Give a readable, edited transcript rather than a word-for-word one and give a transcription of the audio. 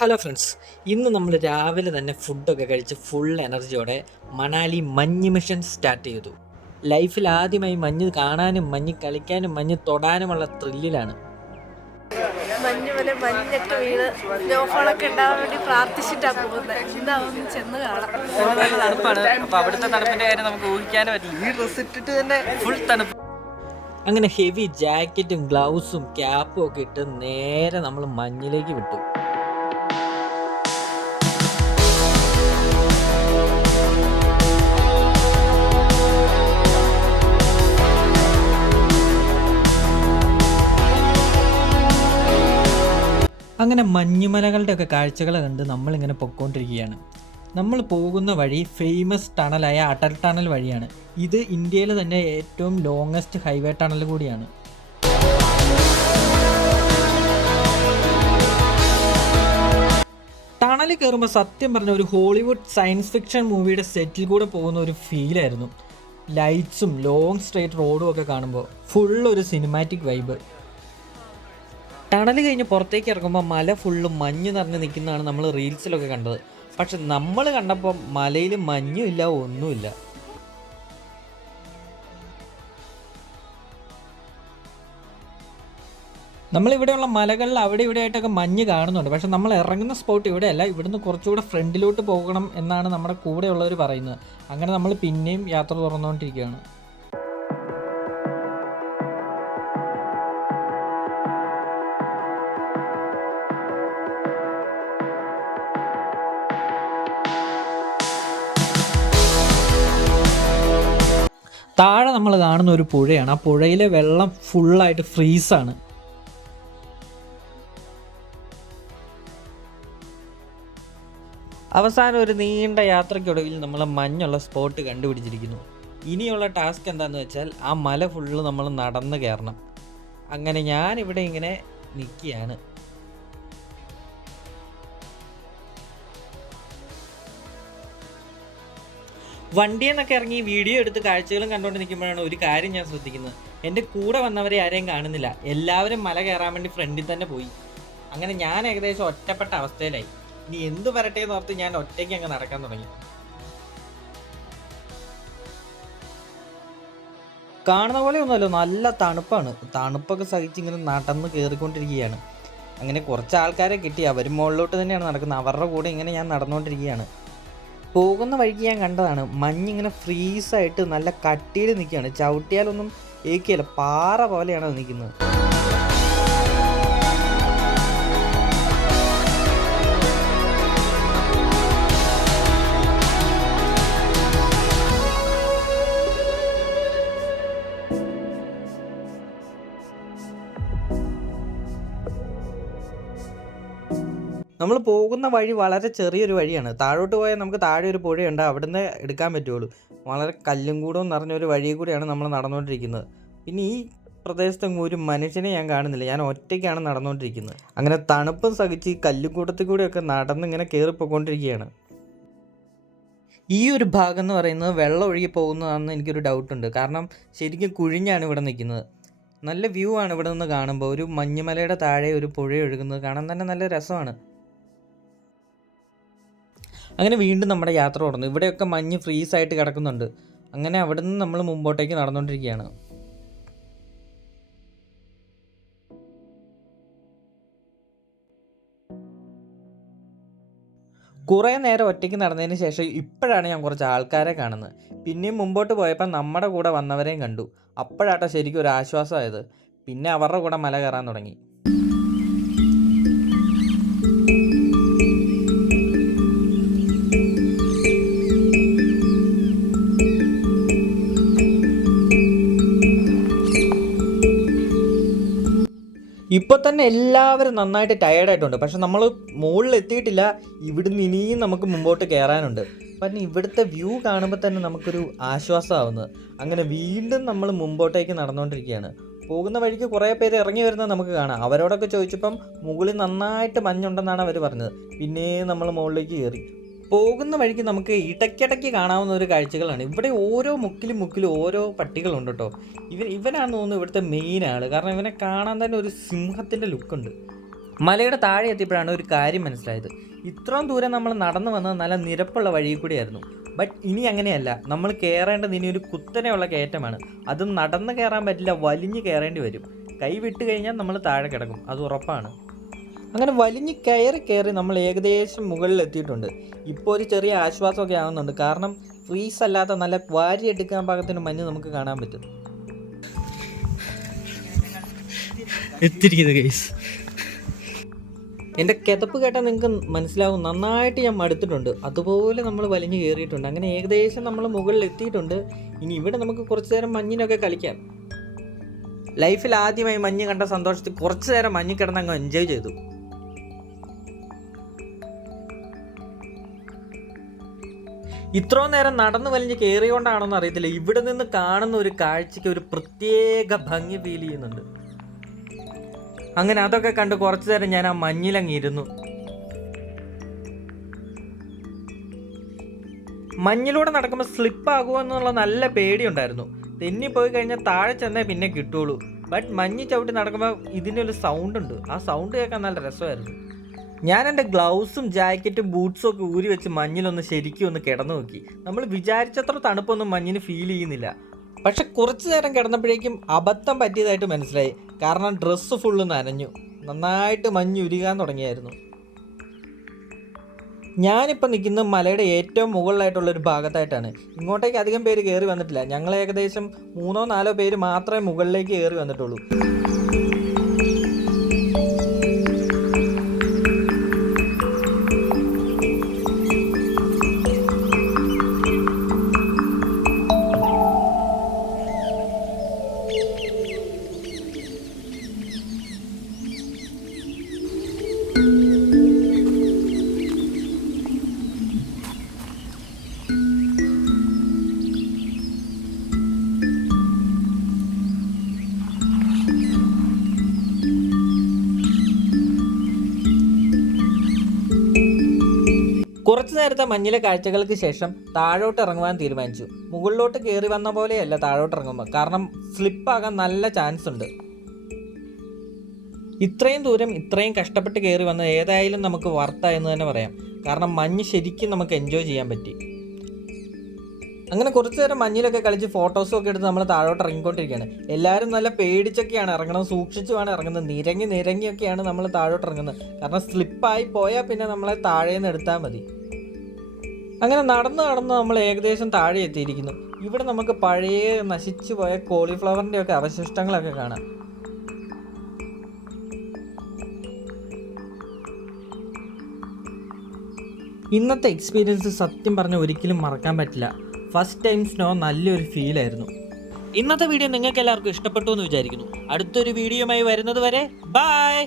Hello friends, ഇന്ന് നമ്മൾ രാവിലെ തന്നെ ഫുഡൊക്കെ കഴിച്ച് ഫുൾ എനർജിയോടെ മണാലി മഞ്ഞ് മിഷൻ സ്റ്റാർട്ട് ചെയ്തു. ലൈഫിൽ ആദ്യമായി മഞ്ഞ് കാണാനും മഞ്ഞ് കളിക്കാനും മഞ്ഞ് തൊടാനുമുള്ള ത്രില്ലിലാണ്. മഞ്ഞുമല മഞ്ഞൊക്കെ വീണ് സ്നോഫോളൊക്കെ ഉണ്ടാവാൻ വേണ്ടി പ്രാർത്ഥിച്ചിട്ടാണ് പോകുന്നത്. എന്താവും ചെന്ന് കാണാം. നല്ല തണുപ്പാണ്. അപ്പോൾ അവിടുത്തെ തണുപ്പിൻ്റെ കാര്യം നമുക്ക് ഊഹിക്കാനും പറ്റില്ല. ഈ ഡ്രസ്സ് ഇട്ടിട്ട് തന്നെ ഫുൾ തണുപ്പ്. അങ്ങനെ ഹെവി ജാക്കറ്റും ഗ്ലൗസും ക്യാപ്പും ഒക്കെ ഇട്ട് നേരെ നമ്മൾ മഞ്ഞിലേക്ക് വിട്ടു. അങ്ങനെ മഞ്ഞുമലകളുടെ ഒക്കെ കാഴ്ചകൾ കണ്ട് നമ്മളിങ്ങനെ പൊയ്ക്കൊണ്ടിരിക്കുകയാണ്. നമ്മൾ പോകുന്ന വഴി ഫേമസ് ടണലായ അടൽ ടണൽ വഴിയാണ്. ഇത് ഇന്ത്യയിൽ തന്നെ ഏറ്റവും ലോങ്ങസ്റ്റ് ഹൈവേ ടണൽ കൂടിയാണ്. ടണൽ കയറുമ്പോൾ സത്യം പറഞ്ഞ ഒരു ഹോളിവുഡ് സയൻസ് ഫിക്ഷൻ മൂവിയുടെ സെറ്റിൽ കൂടെ പോകുന്ന ഒരു ഫീലായിരുന്നു. ലൈറ്റ്സും ലോങ് സ്ട്രേറ്റ് റോഡും ഒക്കെ കാണുമ്പോൾ ഫുൾ ഒരു സിനിമാറ്റിക് വൈബ്. ടണൽ കഴിഞ്ഞ് പുറത്തേക്ക് ഇറങ്ങുമ്പോൾ മല ഫുള്ള് മഞ്ഞ് നിറഞ്ഞ് നിൽക്കുന്നതാണ് നമ്മൾ റീൽസിലൊക്കെ കണ്ടത്. പക്ഷെ നമ്മൾ കണ്ടപ്പോൾ മലയിൽ മഞ്ഞും ഇല്ല, ഒന്നുമില്ല. നമ്മളിവിടെയുള്ള മലകളിൽ അവിടെ ഇവിടെ ആയിട്ടൊക്കെ മഞ്ഞ് കാണുന്നുണ്ട്. പക്ഷെ നമ്മൾ ഇറങ്ങുന്ന സ്പോട്ട് ഇവിടെയല്ല, ഇവിടുന്ന് കുറച്ചുകൂടെ ഫ്രണ്ടിലോട്ട് പോകണം എന്നാണ് നമ്മുടെ കൂടെയുള്ളവർ പറയുന്നത്. അങ്ങനെ നമ്മൾ പിന്നെയും യാത്ര തുറന്നുകൊണ്ടിരിക്കുകയാണ്. താഴെ നമ്മൾ കാണുന്ന ഒരു പുഴയാണ്. ആ പുഴയിലെ വെള്ളം ഫുള്ളായിട്ട് ഫ്രീസാണ്. അവസാനം ഒരു നീണ്ട യാത്രയ്ക്കൊടുവിൽ നമ്മൾ മഞ്ഞുള്ള സ്പോട്ട് കണ്ടുപിടിച്ചിരിക്കുന്നു. ഇനിയുള്ള ടാസ്ക് എന്താണെന്ന് വെച്ചാൽ ആ മല ഫുള്ള് നമ്മൾ നടന്ന് കയറണം. അങ്ങനെ ഞാനിവിടെ ഇങ്ങനെ നിൽക്കുകയാണ്. വണ്ടിയിൽ നിന്നൊക്കെ ഇറങ്ങി വീഡിയോ എടുത്ത് കാഴ്ചകളും കണ്ടുകൊണ്ട് നിൽക്കുമ്പോഴാണ് ഒരു കാര്യം ഞാൻ ശ്രദ്ധിക്കുന്നത്. എൻ്റെ കൂടെ വന്നവരെ ആരെയും കാണുന്നില്ല. എല്ലാവരും മല കയറാൻ വേണ്ടി ഫ്രണ്ടിൽ തന്നെ പോയി. അങ്ങനെ ഞാൻ ഏകദേശം ഒറ്റപ്പെട്ട അവസ്ഥയിലായി. ഇനി എന്ത് വരട്ടെ എന്ന് ഓർത്ത് ഞാൻ ഒറ്റയ്ക്ക് അങ്ങ് നടക്കാൻ തുടങ്ങി. കാണുന്ന പോലെ ഒന്നുമല്ല, നല്ല തണുപ്പാണ്. തണുപ്പൊക്കെ സഹിച്ചിങ്ങനെ നടന്ന് കയറിക്കൊണ്ടിരിക്കുകയാണ്. അങ്ങനെ കുറച്ച് ആൾക്കാരെ കിട്ടി. അവരും മുകളിലോട്ട് തന്നെയാണ് നടക്കുന്നത്. അവരുടെ കൂടെ ഇങ്ങനെ ഞാൻ നടന്നുകൊണ്ടിരിക്കുകയാണ്. പോകുന്ന വഴിക്ക് ഞാൻ കണ്ടതാണ്, മഞ്ഞിങ്ങനെ ഫ്രീസായിട്ട് നല്ല കട്ടിയിൽ നിൽക്കുകയാണ്. ചവിട്ടിയാലൊന്നും ഏക്കിയല്ല, പാറ പോലെയാണ് അത് നിൽക്കുന്നത്. നമ്മൾ പോകുന്ന വഴി വളരെ ചെറിയൊരു വഴിയാണ്. താഴോട്ട് പോയാൽ നമുക്ക് താഴെ ഒരു പുഴയുണ്ട്, അവിടുന്ന് എടുക്കാൻ പറ്റുള്ളൂ. വളരെ കല്ലും കൂടവും നിറഞ്ഞൊരു വഴി കൂടിയാണ് നമ്മൾ നടന്നുകൊണ്ടിരിക്കുന്നത്. പിന്നെ ഈ പ്രദേശത്തെങ്ങും ഒരു മനുഷ്യനെ ഞാൻ കാണുന്നില്ല. ഞാൻ ഒറ്റയ്ക്കാണ് നടന്നുകൊണ്ടിരിക്കുന്നത്. അങ്ങനെ തണുപ്പും സഹിച്ച് ഈ കല്ലുകൂട്ടത്തിൽ കൂടെയൊക്കെ നടന്നിങ്ങനെ കയറിപ്പോയിക്കൊണ്ടിരിക്കുകയാണ്. ഈ ഒരു ഭാഗം എന്ന് പറയുന്നത് വെള്ളം ഒഴുകി പോകുന്നതാണെന്ന് എനിക്കൊരു ഡൗട്ടുണ്ട്. കാരണം ശരിക്കും കുഴിഞ്ഞാണ് ഇവിടെ നിൽക്കുന്നത്. നല്ല വ്യൂ ആണ് ഇവിടെ നിന്ന് കാണുമ്പോൾ. ഒരു മഞ്ഞുമലയുടെ താഴെ ഒരു പുഴ ഒഴുകുന്നത് കാണാൻ തന്നെ നല്ല രസമാണ്. അങ്ങനെ വീണ്ടും നമ്മുടെ യാത്ര തുടർന്നു. ഇവിടെയൊക്കെ മഞ്ഞ് ഫ്രീസായിട്ട് കിടക്കുന്നുണ്ട്. അങ്ങനെ അവിടെ നിന്ന് നമ്മൾ മുമ്പോട്ടേക്ക് നടന്നുകൊണ്ടിരിക്കുകയാണ്. കുറേ നേരം ഒറ്റയ്ക്ക് നടന്നതിന് ശേഷം ഇപ്പോഴാണ് ഞാൻ കുറച്ച് ആൾക്കാരെ കാണുന്നത്. പിന്നെയും മുമ്പോട്ട് പോയപ്പോൾ നമ്മുടെ കൂടെ വന്നവരെയും കണ്ടു. അപ്പോഴാട്ടോ ശരിക്കും ഒരു ആശ്വാസമായത്. പിന്നെ അവരുടെ കൂടെ മല കയറാൻ തുടങ്ങി. ഇപ്പോൾ തന്നെ എല്ലാവരും നന്നായിട്ട് ടയേർഡായിട്ടുണ്ട്. പക്ഷെ നമ്മൾ മുകളിൽ എത്തിയിട്ടില്ല. ഇവിടുന്ന് ഇനിയും നമുക്ക് മുമ്പോട്ട് കയറാനുണ്ട്. അപ്പം ഇവിടുത്തെ വ്യൂ കാണുമ്പോൾ തന്നെ നമുക്കൊരു ആശ്വാസമാവുന്നത്. അങ്ങനെ വീണ്ടും നമ്മൾ മുമ്പോട്ടേക്ക് നടന്നുകൊണ്ടിരിക്കുകയാണ്. പോകുന്ന വഴിക്ക് കുറേ പേര് ഇറങ്ങി വരുന്നത് നമുക്ക് കാണാം. അവരോടൊക്കെ ചോദിച്ചപ്പം മുകളിൽ നന്നായിട്ട് മഞ്ഞുണ്ടെന്നാണ് അവർ പറഞ്ഞത്. പിന്നെ നമ്മൾ മുകളിലേക്ക് കയറി. പോകുന്ന വഴിക്ക് നമുക്ക് ഇടയ്ക്കിടയ്ക്ക് കാണാവുന്ന ഒരു കാഴ്ചകളാണ്. ഇവിടെ ഓരോ മുക്കിലും ഓരോ പട്ടികളുണ്ട് കേട്ടോ. ഇവനാണെന്ന് തോന്നുന്നു ഇവിടുത്തെ മെയിൻ ആൾ. കാരണം ഇവനെ കാണാൻ തന്നെ ഒരു സിംഹത്തിൻ്റെ ലുക്കുണ്ട്. മലയുടെ താഴെ എത്തിയപ്പോഴാണ് ഒരു കാര്യം മനസ്സിലായത്. ഇത്രയും ദൂരം നമ്മൾ നടന്നു വന്നത് നല്ല നിരപ്പുള്ള വഴി കൂടിയായിരുന്നു. ബട്ട് ഇനി അങ്ങനെയല്ല, നമ്മൾ കയറേണ്ടത് ഇനി ഒരു കുത്തനെയുള്ള കയറ്റമാണ്. അതും നടന്ന് കയറാൻ പറ്റില്ല, വലിഞ്ഞ് കയറേണ്ടി വരും. കൈ വിട്ട് കഴിഞ്ഞാൽ നമ്മൾ താഴെ കിടക്കും, അത് ഉറപ്പാണ്. അങ്ങനെ വലിഞ്ഞ് കയറി നമ്മൾ ഏകദേശം മുകളിൽ എത്തിയിട്ടുണ്ട്. ഇപ്പോൾ ഒരു ചെറിയ ആശ്വാസമൊക്കെ ആവുന്നുണ്ട്, കാരണം ഫ്രീസ് അല്ലാത്ത നല്ല വാരിയെടുക്കാൻ പാകത്തിന് മഞ്ഞ് നമുക്ക് കാണാൻ പറ്റും. എത്തിയിരിക്കുന്നത് ഗൈസ്, എൻ്റെ കിതപ്പ് കേട്ടാൽ നിങ്ങൾക്ക് മനസ്സിലാവും, നന്നായിട്ട് ഞാൻ മടുത്തിട്ടുണ്ട്. അതുപോലെ നമ്മൾ വലിഞ്ഞ് കയറിയിട്ടുണ്ട്. അങ്ങനെ ഏകദേശം നമ്മൾ മുകളിൽ എത്തിയിട്ടുണ്ട്. ഇനി ഇവിടെ നമുക്ക് കുറച്ച് നേരം മഞ്ഞിനൊക്കെ കളിക്കാം. ലൈഫിൽ ആദ്യമായി മഞ്ഞ് കണ്ട സന്തോഷത്തിൽ കുറച്ച് നേരം മഞ്ഞ് കിടന്ന് അങ്ങ് എൻജോയ് ചെയ്തു. ഇത്രയും നേരം നടന്ന് വലിഞ്ഞ് കയറിയോണ്ടാണോന്ന് അറിയത്തില്ല, ഇവിടെ നിന്ന് കാണുന്ന ഒരു കാഴ്ചയ്ക്ക് ഒരു പ്രത്യേക ഭംഗി ഫീൽ ചെയ്യുന്നുണ്ട്. അങ്ങനെ അതൊക്കെ കണ്ട് കുറച്ചു നേരം ഞാൻ ആ മഞ്ഞിലങ്ങിരുന്നു. മഞ്ഞിലൂടെ നടക്കുമ്പോൾ സ്ലിപ്പാകുമോ എന്നുള്ള നല്ല പേടിയുണ്ടായിരുന്നു. തെന്നിപ്പോയി കഴിഞ്ഞാൽ താഴെ ചെന്നേ പിന്നെ കിട്ടുള്ളൂ. ബട്ട് മഞ്ഞ് ചവിട്ടി നടക്കുമ്പോൾ ഇതിനൊരു സൗണ്ട് ഉണ്ട്, ആ സൗണ്ട് കേൾക്കാൻ നല്ല രസമായിരുന്നു. ഞാൻ എൻ്റെ ഗ്ലൗസും ജാക്കറ്റും ബൂട്ട്സും ഒക്കെ ഊരി വെച്ച് മഞ്ഞിലൊന്ന് ശരിക്കും ഒന്ന് കിടന്നു നോക്കി. നമ്മൾ വിചാരിച്ചത്ര തണുപ്പൊന്നും മഞ്ഞിന് ഫീൽ ചെയ്യുന്നില്ല. പക്ഷെ കുറച്ച് നേരം കിടന്നപ്പോഴേക്കും അബദ്ധം പറ്റിയതായിട്ട് മനസ്സിലായി. കാരണം ഡ്രസ്സ് ഫുള്ള് നനഞ്ഞു, നന്നായിട്ട് മഞ്ഞ് ഉരുകാൻ തുടങ്ങിയായിരുന്നു. ഞാനിപ്പോൾ നിൽക്കുന്നത് മലയുടെ ഏറ്റവും മുകളിലായിട്ടുള്ളൊരു ഭാഗത്തായിട്ടാണ്. ഇങ്ങോട്ടേക്ക് അധികം പേര് കയറി വന്നിട്ടില്ല. ഞങ്ങൾ ഏകദേശം 3-4 പേര് മാത്രമേ മുകളിലേക്ക് കയറി വന്നിട്ടുള്ളൂ. കുറച്ചു നേരത്തെ മഞ്ഞിലെ കാഴ്ചകൾക്ക് ശേഷം താഴോട്ട് ഇറങ്ങുവാൻ തീരുമാനിച്ചു. മുകളിലോട്ട് കയറി വന്ന പോലെയല്ല താഴോട്ട് ഇറങ്ങുമ്പോൾ, കാരണം സ്ലിപ്പാകാൻ നല്ല ചാൻസ് ഉണ്ട്. ഇത്രയും ദൂരം ഇത്രയും കഷ്ടപ്പെട്ട് കയറി വന്നത് ഏതായാലും നമുക്ക് വർത്തായെന്ന് തന്നെ പറയാം. കാരണം മഞ്ഞ് ശരിക്കും നമുക്ക് എൻജോയ് ചെയ്യാൻ പറ്റി. അങ്ങനെ കുറച്ച് നേരം മഞ്ഞിലൊക്കെ കളിച്ച് ഫോട്ടോസും ഒക്കെ എടുത്ത് നമ്മൾ താഴോട്ട് ഇറങ്ങിക്കൊണ്ടിരിക്കുകയാണ്. എല്ലാവരും നല്ല പേടിച്ചൊക്കെയാണ് ഇറങ്ങുന്നത്, സൂക്ഷിച്ചുമാണ് ഇറങ്ങുന്നത്. നിരങ്ങിയൊക്കെയാണ് നമ്മൾ താഴോട്ട് ഇറങ്ങുന്നത്. കാരണം സ്ലിപ്പായി പോയാൽ പിന്നെ നമ്മളെ താഴേന്ന് എടുത്താൽ മതി. അങ്ങനെ നടന്ന് നമ്മൾ ഏകദേശം താഴെ എത്തിയിരിക്കുന്നു. ഇവിടെ നമുക്ക് പഴയ നശിച്ചു പോയ കോളിഫ്ലവറിൻ്റെ ഒക്കെ അവശിഷ്ടങ്ങളൊക്കെ കാണാം. ഇന്നത്തെ എക്സ്പീരിയൻസ് സത്യം പറഞ്ഞാൽ ഒരിക്കലും മറക്കാൻ പറ്റില്ല. ഫസ്റ്റ് ടൈം സ്നോ നല്ലൊരു ഫീലായിരുന്നു. ഇന്നത്തെ വീഡിയോ നിങ്ങൾക്ക് എല്ലാവർക്കും ഇഷ്ടപ്പെട്ടു എന്ന് വിചാരിക്കുന്നു. അടുത്തൊരു വീഡിയോയുമായി വരുന്നത് വരെ ബൈ.